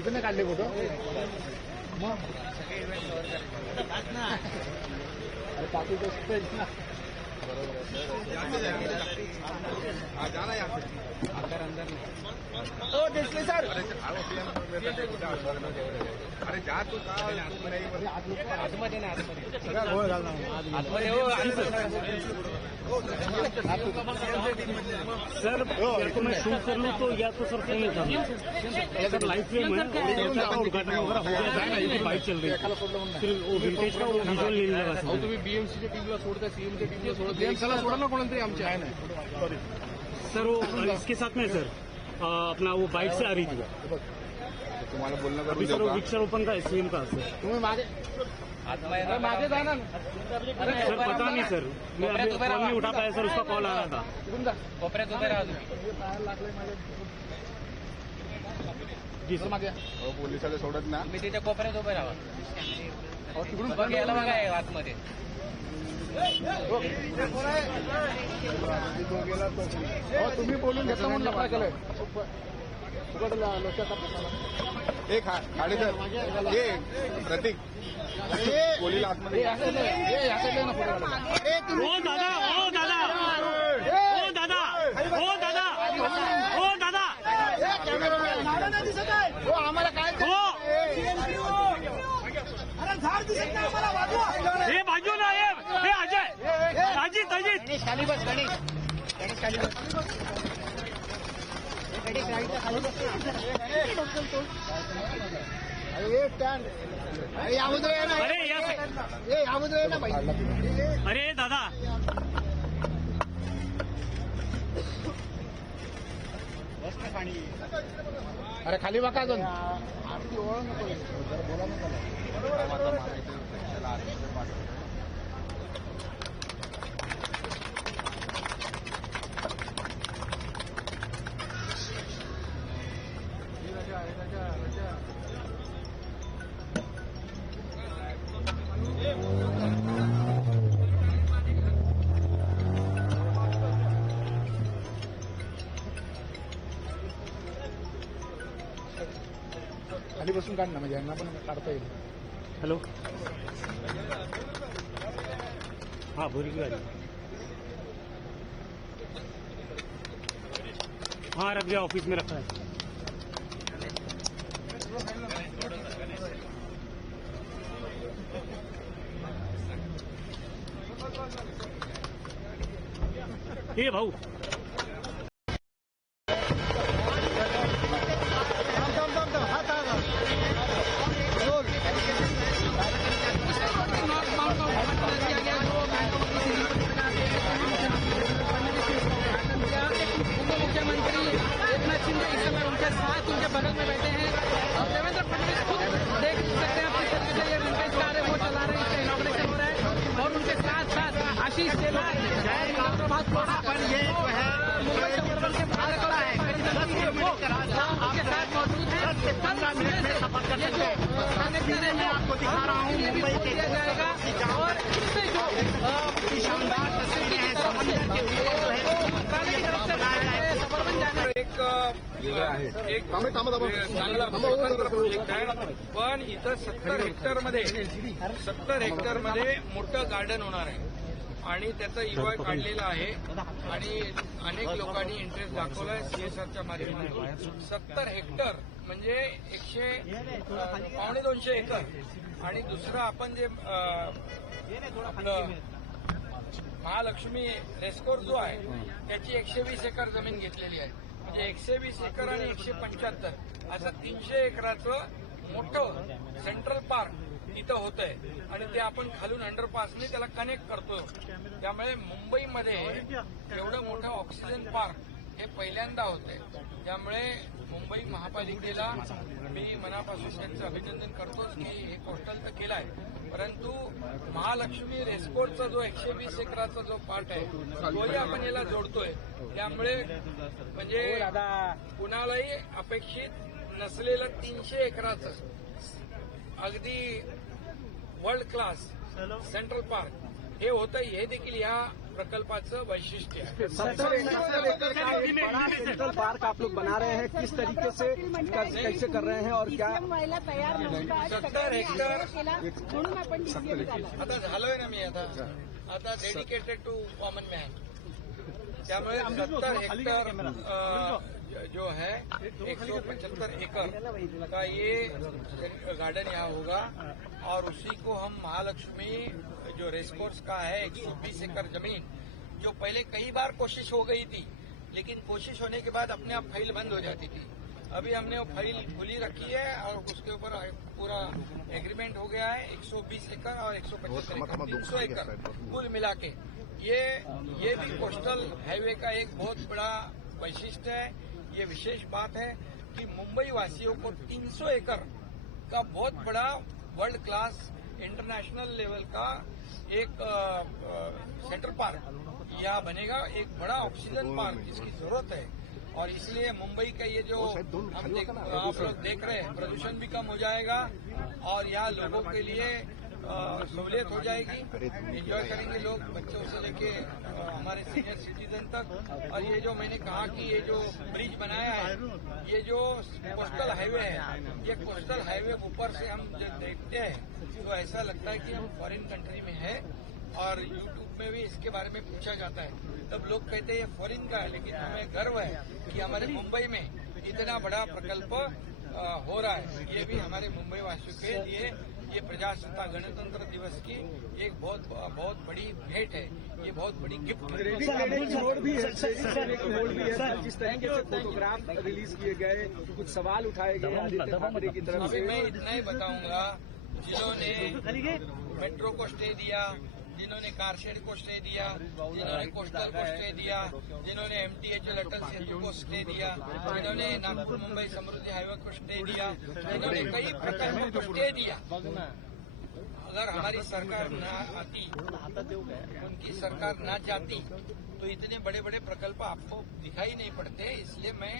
तिकडे काढले फोटो मग अरे काफी तो ना ओ देशले सर अरे जा तू आतमध्ये ना सर तो मैं शूट कर लूँ तो या तो सर फोन नहीं था सर लाइव फ्रेम है उद्घाटन वगैरह हो गया है ना बाइक चल रही है फिर वो विंटेज का वो विजुअल नहीं लगा सर तुम्ही बीएमसीच्या टीमला सोडता सीएमच्या टीमला सोडत बीएमसीला सोडा ना कोणतरी आमच्या आहे ना सॉरी सर वो इसके साथ में सर अपना वो बाइक से आ रही थी तुम्हाला बोलणं अभी सर वो वृक्षारोपण का है सीएम का सर तुम्ही मागे मागे जा ना सर पता नहीं सर मैं अभी फोन नहीं उठा पाया सर उसका कॉल आ रहा था तिकडून जा कोपऱ्यात उभे राहा तुम्ही पायाला लागले माझ्या जी सर मागे पोलिसाला सोडत ना तुम्ही तिथे कोपऱ्यात उभे राहा तिकडून बघ याला बघा आहे आतमध्ये तुम्ही बोलून घेतलं म्हणलं काय केलंय उघडला लोकांचा एक खाडेसर ये प्रतीक पोलीला आतमध्ये ना फोटो ओ दादा ओ दादा ओ दादा ओ दादा ओ दादा हो आम्हाला काय हे बाजूला हे अजय अजित अजित खाली बस गणेश खाली बस अरे स्टँड अरे यामध्ये आहे ना अरे या यामध्ये आहे ना भाई अरे दादा अरे खाली बघा अजून आरती ओळख नको बोला खाली बसून काढ ना म्हणजे यांना पण काढता येईल हेलो हाँ बोरी की गाड़ी हाँ रख दिया ऑफिस में रखा है ये भाऊ मुख्यमंत्री एकनाथ शिंदे इस समय उनके साथ उनके बगल में बैठे हैं और देवेंद्र फडणवीस खुद देख सकते हैं अपनी तस्वीर से ये विंटेज कार है वो चला रहे हैं, इसका इनॉग्रेशन हो रहा है और उनके साथ साथ आशीष शेला और प्रभात कोटा पर ये जो है मुंबई सबअर्बन के बाहर खड़ा है उनके साथ मौजूद है 15 मिनट में सफर कर सकते हैं मैं आपको दिखा रहा हूँ मुंबई के दिया जाएगा और इससे जो शानदार तस्वीरें हैं समंदर के मंत्रालय की तरफ से बनाया है सबअर्बन जाने एक चांगला प्रोजेक्ट आहे पण इथं 70 हेक्टरमध्ये मोठं गार्डन होणार आहे आणि त्याचं ईवाय काढलेलं आहे आणि अनेक लोकांनी इंटरेस्ट दाखवलाय सीएसआरच्या माध्यमातून 70 हेक्टर म्हणजे 100-200 एकर आणि दुसरं आपण जे आपलं महालक्ष्मी रेस्कोर्स जो आहे त्याची 120 एकर जमीन घेतलेली आहे म्हणजे 120 एकर आणि 175 असं 300 एकराचं मोठं सेंट्रल पार्क इथं होत आहे आणि ते आपण खालून अंडरपासने त्याला कनेक्ट करतो त्यामुळे मुंबईमध्ये एवढं मोठं ऑक्सिजन पार्क हे पहिल्यांदा होतंय त्यामुळे मुंबई महापालिकेला मी मनापासून त्यांचं अभिनंदन करतोच की हे कोस्टल तर केलं आहे परंतु महालक्ष्मी रेस्कोर्सचा जो 120 एकराचा जो पार्ट आहे तोही आपण याला जोडतोय त्यामुळे म्हणजे कुणालाही अपेक्षित नसलेलं 300 एकराचं अगदी वर्ल्ड क्लास सेंट्रल पार्क हे होतं हे देखील या प्रकल्पाचं वैशिष्ट्य आहे. 70 एकड़ का एक बड़ा सेंट्रल पार्क आप लोग बना रहे हैं, किस तरीके से कैसे कर रहे हैं और क्या? व्हायला तयार नव्हता. आज 70 हेक्टर केला म्हणून आपण डीसीएम झाला. आता झालोय ना मी आता डेडिकेटेड टू कॉमन मॅन. त्यामुळे 70 हेक्टर जो है 175 एकड़ का ये गार्डन यहाँ होगा और उसी को हम महालक्ष्मी जो रेसकोर्स का है 120 एकड़ जमीन, जो पहले कई बार कोशिश हो गई थी लेकिन कोशिश होने के बाद अपने आप फाइल बंद हो जाती थी. अभी हमने वो फाइल खुली रखी है और उसके ऊपर पूरा एग्रीमेंट हो गया है. 120 एकड़ और 175 एकड़ 300 एकड़ कुल मिला के ये भी कोस्टल हाईवे का एक बहुत बड़ा वैशिष्ट्य है. ये विशेष बात है कि मुंबई वासियों को 300 एकड़ का बहुत बड़ा वर्ल्ड क्लास इंटरनेशनल लेवल का एक सेंट्रल पार्क यहाँ बनेगा. एक बड़ा ऑक्सीजन पार्क जिसकी जरूरत है और इसलिए मुंबई का ये जो आप लोग देख रहे हैं प्रदूषण भी कम हो जाएगा और यहाँ लोगों के लिए सहूलियत हो जाएगी. एंजॉय करेंगे लोग, बच्चों से लेके हमारे सीनियर सिटीजन तक. और ये जो मैंने कहा कि ये जो ब्रिज बनाया है, ये जो कोस्टल हाईवे है, ये कोस्टल हाईवे ऊपर से हम जब देखते हैं तो ऐसा लगता है कि हम फॉरेन कंट्री में है. और यूट्यूब में भी इसके बारे में पूछा जाता है तब लोग कहते हैं ये फॉरेन का है, लेकिन हमें गर्व है कि हमारे मुंबई में इतना बड़ा प्रकल्प हो रहा है. ये भी हमारे मुंबई वासियों के लिए ये प्रजासत्ताक गणतंत्र दिवस की एक बहुत बड़ी भेंट है. ये बहुत बड़ी गिफ्ट है. रोड भी है, जिस तरीके से फोटोग्राफ रिलीज किए गए, कुछ सवाल उठाए गए आदित्य ठाकरे की तरफ अभी से. मैं इतना ही बताऊंगा, जिन्होंने मेट्रो को स्टे दिया, जिन्होंने कारशेड को स्टे दिया, जिन्होंने कोस्टल को स्टे दिया, जिन्होंने एमटीएच जो लटल सेतु को स्टे दिया, जिन्होंने नागपुर मुंबई समृद्धि हाईवे को स्टे दिया, जिन्होंने कई प्रकल्पों को स्टे दिया, अगर हमारी सरकार न आती, उनकी सरकार न जाती तो इतने बड़े बड़े प्रकल्प आपको दिखाई नहीं पड़ते. इसलिए मैं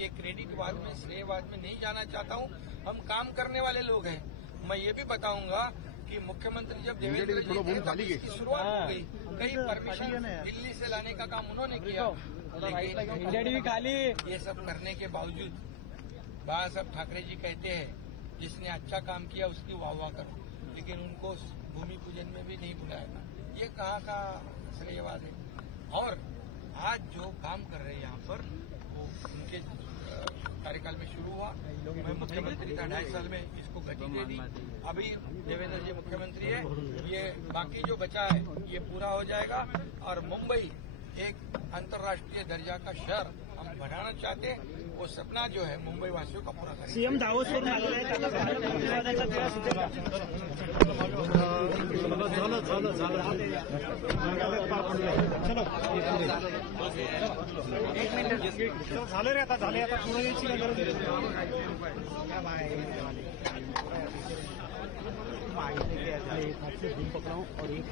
ये क्रेडिटवाद में श्रेयवाद में नहीं जाना चाहता हूँ. हम काम करने वाले लोग हैं. मैं ये भी बताऊंगा कि मुख्यमंत्री जब देवेंद्र जी थे तब इसकी शुरुआत हो गई. कई परमिशन दिल्ली से लाने का काम उन्होंने किया, लेकिन ये सब करने के बावजूद बाबा साहब ठाकरे जी कहते हैं जिसने अच्छा काम किया उसकी वाह करो, लेकिन उनको भूमि पूजन में भी नहीं बुलाया. ये कहाँ का श्रेयवाद है. और आज जो काम कर रहे हैं यहाँ पर वो उनके कार्यकाल में शुरू हुआ. मैं मुख्यमंत्री था 2.5 साल में, इसको गति दे दी. अभी देवेंद्र जी मुख्यमंत्री है, ये बाकी जो बचा है ये पूरा हो जाएगा और मुंबई एक अंतर्राष्ट्रीय दर्जा का शहर हम बनाना चाहते हैं. वो सपना जो है मुंबई वासियों का पूरा करेंगे. सीएम दावोसवरून आलेले आहेत, आता भारत मंत्रिवादाचा त्रास होतो का? झालं रे, आता झाले, आता पुढे यायची काय गरज और एक